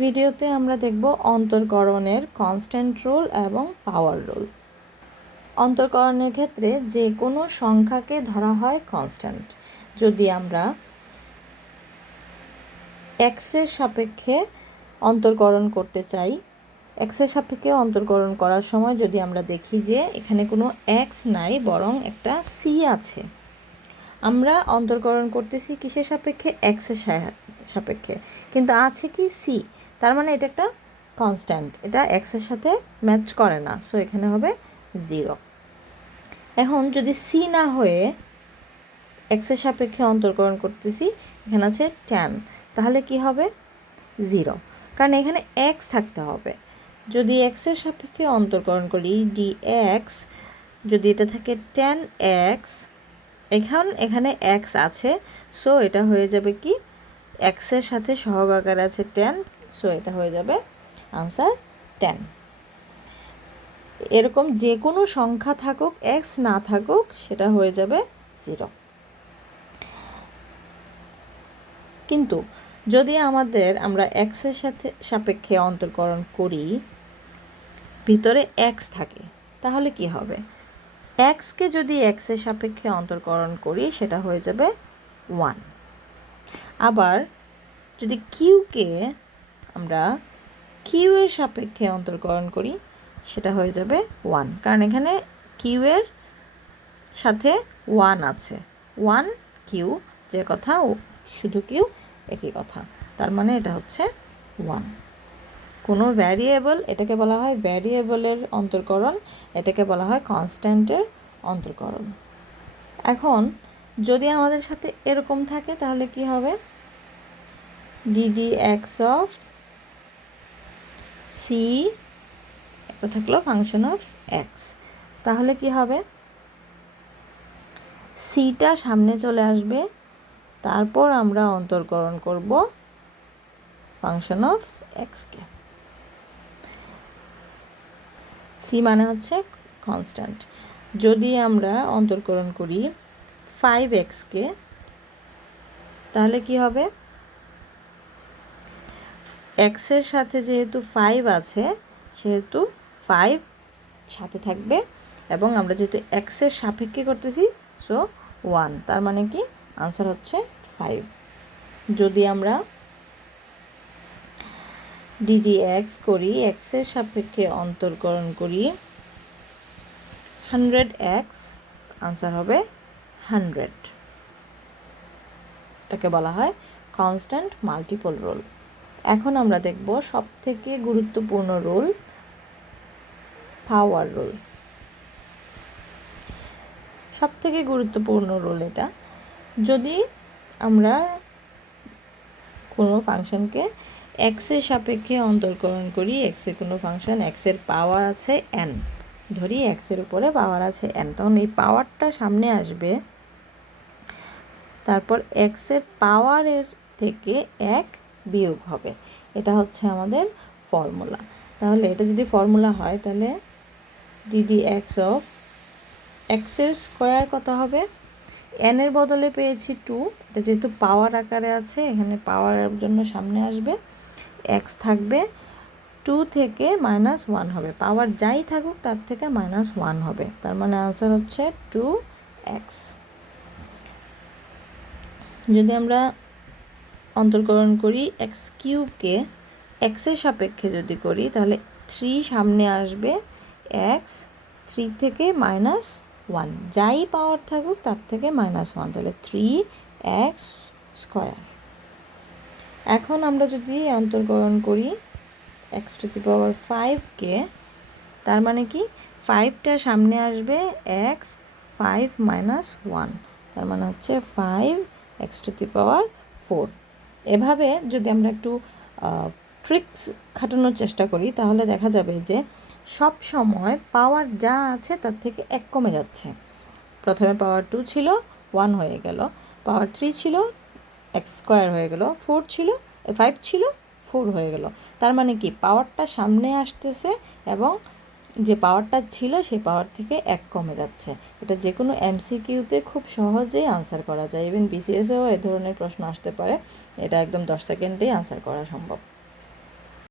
ভিডিওতে আমরা দেখব অন্তরকরণের কনস্ট্যান্ট রুল এবং পাওয়ার রুল। অন্তরকরণের ক্ষেত্রে যে কোনো সংখ্যাকে ধরা হয় কনস্ট্যান্ট। যদি আমরা এক্সের সাপেক্ষে অন্তরকরণ করতে চাই, এক্সের সাপেক্ষে অন্তরকরণ করার সময় যদি আমরা দেখি যে এখানে কোনো এক্স নাই, বরং একটা সি আছে, আমরা অন্তরকরণ করতেছি কিসের সাপেক্ষে? এক্সের সাপেক্ষে, কিন্তু আছে কি সি, তার মানে এটা একটা কনস্ট্যান্ট, এটা এক্সের সাথে ম্যাচ করে না, সো এখানে হবে 0। এখন যদি সি না হয়ে এক্সের সাপেক্ষে অন্তরকরণ করতেছি, এখানে আছে 10, তাহলে কি হবে? 0, কারণ এখানে এক্স থাকতে হবে। যদি এক্সের সাপেক্ষে অন্তরকরণ করি dx, যদি এটা থাকে 10x, এখানে এক্স আছে, সো এটা হয়ে যাবে কি, এক্সের সাথে সহগ আকার আছে 10, সো এটা হয়ে যাবে আনসার 10। এরকম যে কোনো সংখ্যা থাকুক, এক্স না থাকুক, সেটা হয়ে যাবে 0। কিন্তু যদি আমরা এক্সের সাপেক্ষে অন্তরকরণ করি, ভিতরে এক্স থাকে, তাহলে কি হবে? এক্সকে যদি এক্সের সাপেক্ষে অন্তরকরণ করি, সেটা হয়ে যাবে 1। আবার যদি কিউকে আমরা কিউ এর সাপেক্ষে অন্তরকরণ করি, সেটা হয়ে যাবে 1, কারণ এখানে কিউ এর সাথে 1 আছে। 1 কিউ, যে কথা শুধু কিউ একই কথা, তার মানে এটা হচ্ছে 1। কোনো ভ্যারিয়েবল, এটাকে বলা হয় ভ্যারিয়েবলের অন্তরকরণ, এটাকে বলা হয় কনস্ট্যান্টের অন্তরকরণ। এখন যদি আমাদের সাথে এরকম থাকে, তাহলে কি হবে? ddx অফ সি, এটা থাকলো ফাংশন অফ এক্স, তাহলে কি হবে? সিটা সামনে চলে আসবে, তারপর আমরা অন্তরকরণ করব ফাংশন অফ এক্সকে। সি মানে হচ্ছে কনস্ট্যান্ট। যদি আমরা অন্তরকরণ করি 5xকে, তাহলে কি হবে? এক্সের সাথে যেহেতু 5 আছে, সেহেতু 5 সাথে থাকবে, এবং আমরা যেহেতু এক্সের সাপেক্ষে করতেছি, সো 1, তার মানে কি আনসার হচ্ছে 5। যদি আমরা ddx করি, এক্সের সাপেক্ষে অন্তরকরণ করি 100x, আনসার হবে 100। এটাকে বলা হয় কনস্ট্যান্ট মাল্টিপল রুল। এখন আমরা দেখব সবথেকে গুরুত্বপূর্ণ রুল, পাওয়ার রুল। সবথেকে গুরুত্বপূর্ণ রুল এটা। যদি আমরা কোনো ফাংশনকে এক্সের সাপেক্ষে অন্তরকরণ করি, এক্সের কোনো ফাংশন, এক্সের পাওয়ার আছে n, ধরি এক্সের উপরে পাওয়ার আছে n, তখন এই পাওয়ারটা সামনে আসবে, তারপর এক্সের পাওয়ারের থেকে 1 বিয়োগ হবে। এটা হচ্ছে আমাদের ফর্মুলা। তাহলে এটা যদি ফর্মুলা হয়, তাহলে ddx অফ এক্সের স্কোয়ার কত হবে? n এর বদলে পেয়েছি 2, এটা যেহেতু পাওয়ার আকারে আছে, এখানে পাওয়ারের জন্য সামনে আসবে, x থাকবে, 2 থেকে -1 হবে, পাওয়ার যাই থাকুক তার থেকে -1 হবে, তার মানে আনসার হচ্ছে 2x। যদি আমরা অন্তরকরণ করি এক্স কিউবকে এক্সের সাপেক্ষে যদি করি, তাহলে 3 সামনে আসবে, এক্স 3 থেকে -1, যাই পাওয়ার থাকুক তার থেকে -1, তাহলে 3x স্কোয়ার। এখন আমরা যদি অন্তরকরণ করি x⁵কে, তার মানে কি 5টা সামনে আসবে, x 5 - 1, তার মানে হচ্ছে 5x⁴। এভাবে যদি আমরা একটু ট্রিক্স খাটানোর চেষ্টা করি, তাহলে দেখা যাবে যে সব সময় পাওয়ার যা আছে তার থেকে 1 কমে যাচ্ছে। প্রথমে পাওয়ার 2 ছিল, 1 হয়ে গেল, পাওয়ার 3 ছিল, x² হয়ে গেল, 5 ছিল, 4 হয়ে গেল। তার মানে কি পাওয়ারটা সামনে আসতেছে, এবং যে পাওয়ারটা ছিল সেই পাওয়ার থেকে 1 কমে যাচ্ছে। এটা যে কোনো MCQতে খুব সহজেই আনসার করা যায়, ইভেন BCSেও এ ধরনের প্রশ্ন আসতে পারে, এটা একদম 10 সেকেন্ডেই আনসার করা সম্ভব।